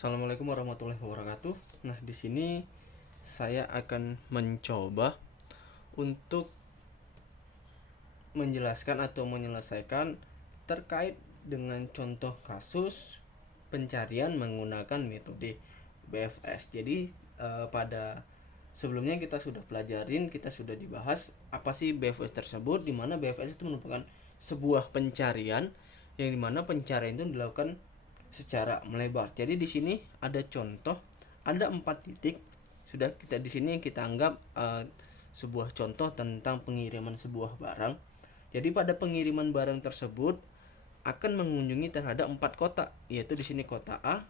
Assalamualaikum warahmatullahi wabarakatuh. Nah, di sini saya akan mencoba untuk menjelaskan atau menyelesaikan terkait dengan contoh kasus pencarian menggunakan metode BFS. Jadi pada sebelumnya kita sudah pelajarin, kita sudah dibahas apa sih BFS tersebut, di mana BFS itu merupakan sebuah pencarian yang dimana pencarian itu dilakukan secara melebar. Jadi di sini ada contoh, ada 4 titik. Sudah kita di sini kita anggap sebuah contoh tentang pengiriman sebuah barang. Jadi pada pengiriman barang tersebut akan mengunjungi terhadap 4 kota, yaitu di sini kota A,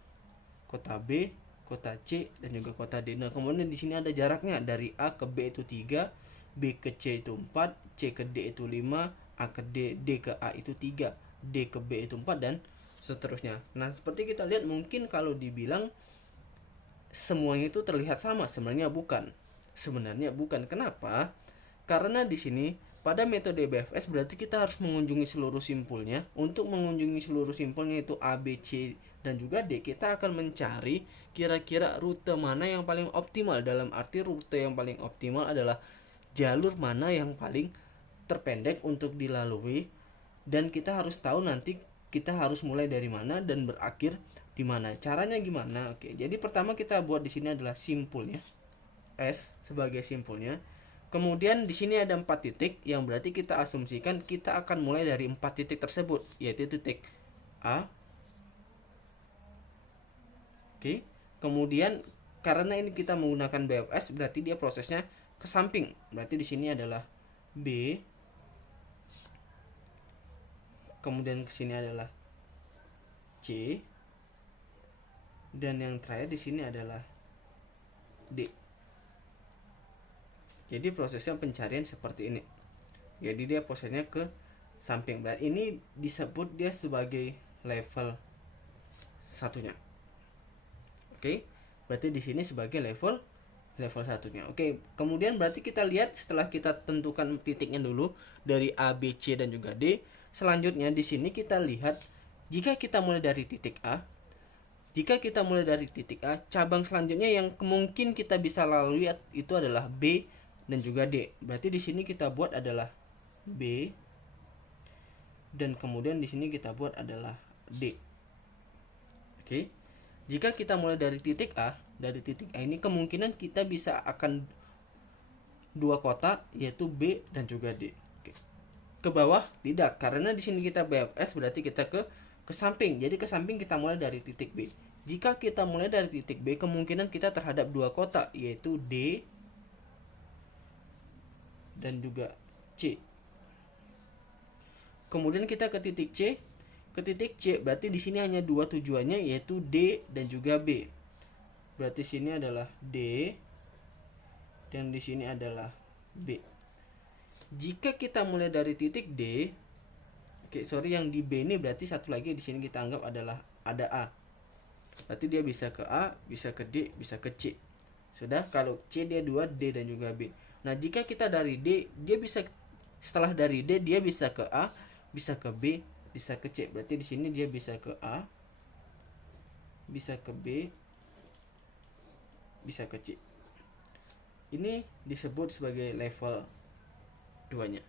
kota B, kota C, dan juga kota D. Nah, kemudian di sini ada jaraknya dari A ke B itu 3, B ke C itu 4, C ke D itu 5, A ke D, D ke A itu 3, D ke B itu 4, dan seterusnya. Nah, seperti kita lihat, mungkin kalau dibilang semuanya itu terlihat sama, sebenarnya bukan. Kenapa? Karena di sini pada metode BFS berarti kita harus mengunjungi seluruh simpulnya. Untuk mengunjungi seluruh simpulnya itu A, B, C, dan juga D, kita akan mencari kira-kira rute mana yang paling optimal. Dalam arti rute yang paling optimal adalah jalur mana yang paling terpendek untuk dilalui, dan kita harus tahu nanti kita harus mulai dari mana dan berakhir di mana. Caranya gimana? Oke, jadi pertama kita buat di sini adalah simpulnya, S sebagai simpulnya. Kemudian di sini ada 4 titik yang berarti kita asumsikan kita akan mulai dari 4 titik tersebut, yaitu titik A. Oke. Kemudian karena ini kita menggunakan BFS berarti dia prosesnya ke samping. Berarti di sini adalah B. Kemudian ke sini adalah C, dan yang terakhir di sini adalah D. Jadi prosesnya pencarian seperti ini. Jadi dia prosesnya ke samping. Berarti ini disebut dia sebagai level satunya. Oke, berarti di sini sebagai level satunya. Oke, kemudian berarti kita lihat setelah kita tentukan titiknya dulu dari A, B, C, dan juga D. Selanjutnya di sini kita lihat jika kita mulai dari titik A, cabang selanjutnya yang mungkin kita bisa lalui itu adalah B dan juga D. Berarti di sini kita buat adalah B, dan kemudian di sini kita buat adalah D. Oke. Jika kita mulai dari titik A, ini kemungkinan kita bisa akan 2 kota, yaitu B dan juga D. Oke. Ke bawah tidak, karena di sini kita BFS berarti kita ke samping. Jadi ke samping kita mulai dari titik B. Jika kita mulai dari titik B, kemungkinan kita terhadap 2 kota, yaitu D dan juga C. Kemudian kita ke titik C. Berarti di sini hanya 2 tujuannya, yaitu D dan juga B. Berarti sini adalah D dan di sini adalah B. Jika kita mulai dari titik D, yang di B ini berarti satu lagi di sini kita anggap adalah ada A. Berarti dia bisa ke A, bisa ke D, bisa ke C. Sudah, kalau C dia 2, D dan juga B. Nah, jika kita dari D, dia bisa setelah dari D dia bisa ke A, bisa ke B, bisa ke C. Berarti di sini dia bisa ke A, bisa ke B, bisa ke C. Ini disebut sebagai level 2-nya.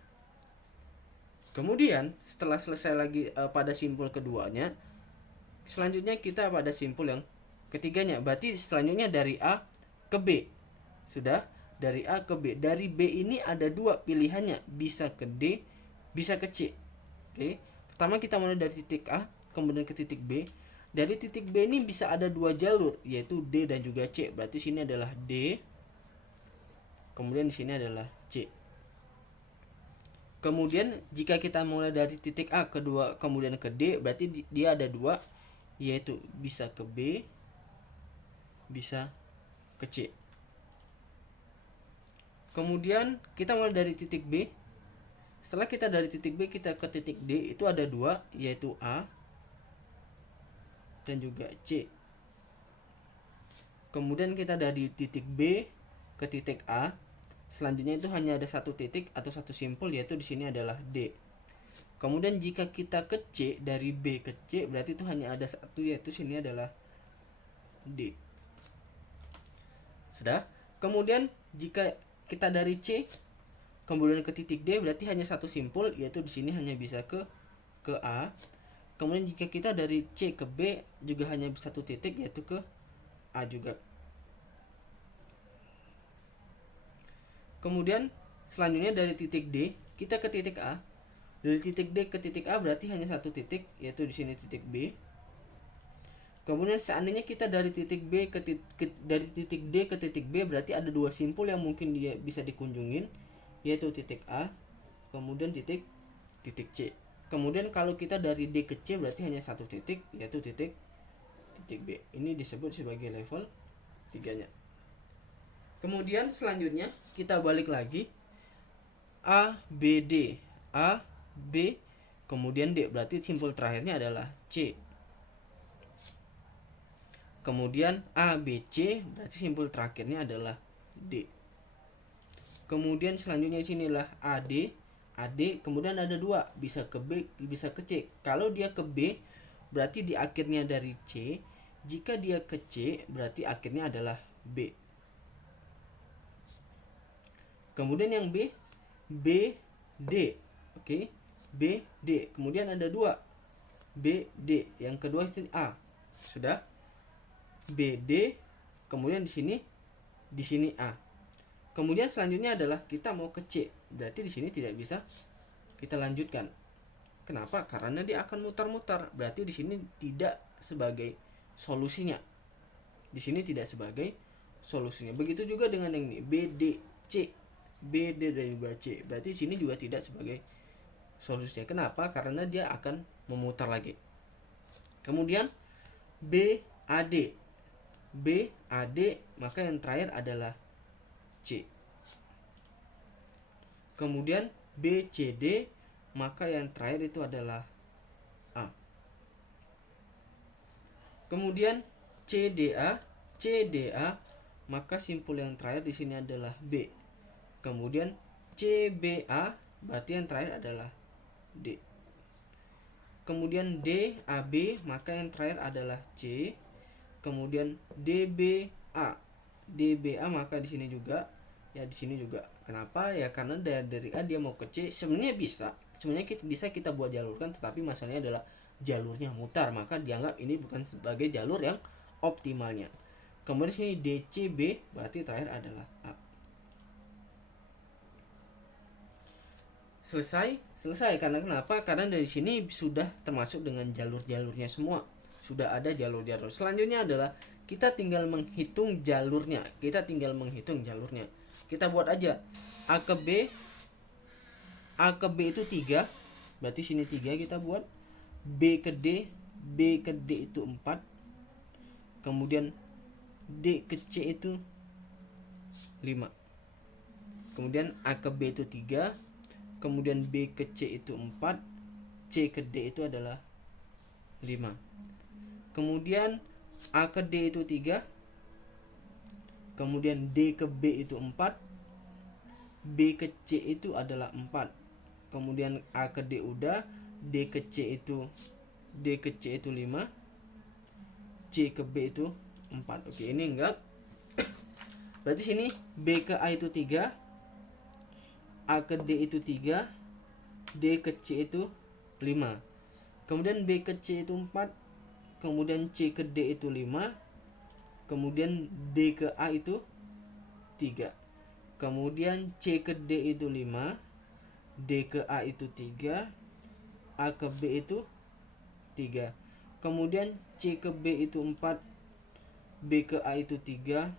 Kemudian setelah selesai lagi pada simpul keduanya, selanjutnya kita pada simpul yang ketiganya. Berarti selanjutnya dari A ke B. Sudah, dari A ke B. Dari B ini ada 2 pilihannya, bisa ke D, bisa ke C. Oke. Pertama kita mulai dari titik A, kemudian ke titik B. Dari titik B ini bisa ada 2 jalur, yaitu D dan juga C. Berarti sini adalah D, kemudian di sini adalah C. Kemudian jika kita mulai dari titik A kedua kemudian ke D, berarti dia ada 2, yaitu bisa ke B, bisa ke C. Kemudian kita mulai dari titik B. Setelah kita dari titik B kita ke titik D, itu ada 2, yaitu A dan juga C. Kemudian kita dari titik B ke titik A, selanjutnya itu hanya ada 1 titik atau 1 simpul, yaitu di sini adalah D. Kemudian jika kita ke C, dari B ke C berarti itu hanya ada 1, yaitu sini adalah D. Sudah. Kemudian jika kita dari C kemudian ke titik D, berarti hanya satu simpul, yaitu di sini hanya bisa ke A. Kemudian jika kita dari C ke B juga hanya satu titik, yaitu ke A juga. Kemudian selanjutnya dari titik D kita ke titik A. Dari titik D ke titik A berarti hanya satu titik, yaitu di sini titik B. Kemudian seandainya kita dari titik B dari titik D ke titik B, berarti ada dua simpul yang mungkin dia bisa dikunjungin, yaitu titik A kemudian titik C. Kemudian kalau kita dari D ke C berarti hanya satu titik, yaitu titik B. Ini disebut sebagai level 3-nya. Kemudian selanjutnya kita balik lagi A B D, A B kemudian D, berarti simpul terakhirnya adalah C. Kemudian A B C, berarti simpul terakhirnya adalah D. Kemudian selanjutnya sinilah AD, kemudian ada dua, bisa ke B bisa ke C. Kalau dia ke B berarti di akhirnya dari C, jika dia ke C berarti akhirnya adalah B. Kemudian yang B D, oke, B D. Kemudian ada dua, B D, yang kedua itu A. Sudah. B D, kemudian di sini A. Kemudian selanjutnya adalah kita mau ke C, berarti di sini tidak bisa kita lanjutkan. Kenapa? Karena dia akan mutar-mutar. Berarti di sini tidak sebagai solusinya. Di sini tidak sebagai solusinya. Begitu juga dengan yang ini, B D C, B D dan juga C. Berarti di sini juga tidak sebagai solusinya. Kenapa? Karena dia akan memutar lagi. Kemudian B A D, maka yang terakhir adalah C. Kemudian B C D, maka yang terakhir itu adalah A. Kemudian C D A, maka simpul yang terakhir di sini adalah B. Kemudian C B A, berarti yang terakhir adalah D. Kemudian D A B, maka yang terakhir adalah C. Kemudian D B A, maka di sini juga, ya di sini juga. Kenapa? Ya karena dari A dia mau ke C. Sebenarnya bisa kita buat jalurkan, tetapi masalahnya adalah jalurnya mutar, maka dianggap ini bukan sebagai jalur yang optimalnya. Kemudian sini D C B, berarti terakhir adalah A. Selesai. Karena kenapa? Karena dari sini sudah termasuk dengan jalurnya semua. Sudah ada jalur. Selanjutnya adalah kita tinggal menghitung jalurnya. Kita buat aja A ke B itu 3. Berarti sini 3 kita buat. B ke D itu 4. Kemudian D ke C itu 5. Kemudian A ke B itu 3. Kemudian B ke C itu 4. C ke D itu adalah 5. Kemudian A ke D itu 3. Kemudian D ke B itu 4. B ke C itu adalah 4. Kemudian A ke D udah. D ke C itu 5. C ke B itu 4. Oke, ini enggak. Berarti sini B ke A itu 3. A ke D itu 3. D ke C itu 5. Kemudian B ke C itu 4. Kemudian C ke D itu 5. Kemudian D ke A itu 3. Kemudian C ke D itu 5. D ke A itu 3. A ke B itu 3. Kemudian C ke B itu 4. B ke A itu 3.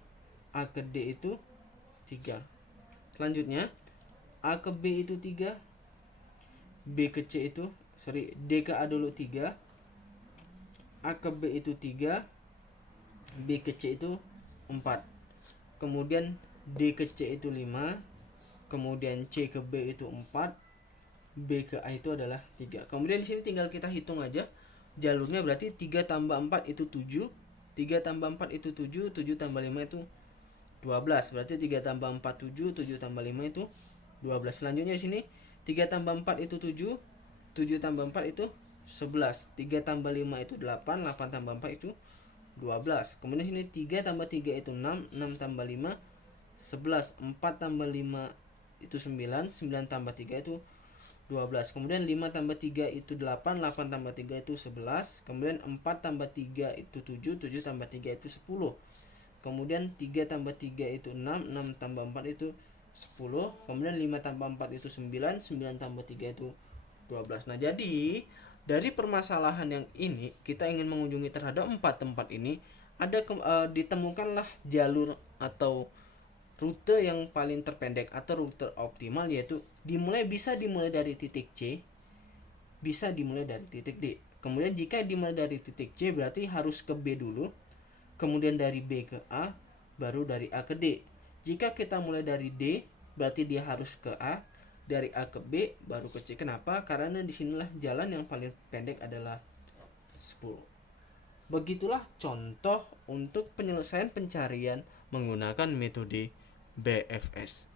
A ke D itu 3. Selanjutnya A ke B itu 3. B ke C itu D ke A dulu 3. A ke B itu 3. B ke C itu 4. Kemudian D ke C itu 5. Kemudian C ke B itu 4. B ke A itu adalah 3. Kemudian di sini tinggal kita hitung aja jalurnya, berarti 3 tambah 4 itu 7. 3 tambah 4 itu 7. 7 tambah 5 itu 12. Berarti 3 tambah 4 7. 7 tambah 5 itu 12. Selanjutnya di sini 3 tambah 4 itu 7. 7 tambah 4 itu 11. 3 tambah 5 itu 8. 8 tambah 4 itu 12. Kemudian sini 3 tambah 3 itu 6, 6 tambah 5 11, 4 tambah 5 itu 9, 9 tambah 3 itu 12. Kemudian 5 tambah 3 itu 8, 8 tambah 3 itu 11. Kemudian 4 tambah 3 itu 7, 7 tambah 3 itu 10. Kemudian 3 tambah 3 itu 6, 6 tambah 4 itu 10. Kemudian 5 tambah 4 itu 9, 9 tambah 3 itu 12. Nah, jadi dari permasalahan yang ini kita ingin mengunjungi terhadap 4 tempat ini, ditemukanlah jalur atau rute yang paling terpendek atau rute optimal, yaitu bisa dimulai dari titik C, bisa dimulai dari titik D. Kemudian jika dimulai dari titik C berarti harus ke B dulu, kemudian dari B ke A, baru dari A ke D. Jika kita mulai dari D berarti dia harus ke A, dari A ke B baru ke C. Kenapa? Karena disinilah jalan yang paling pendek adalah 10. Begitulah contoh untuk penyelesaian pencarian menggunakan metode BFS.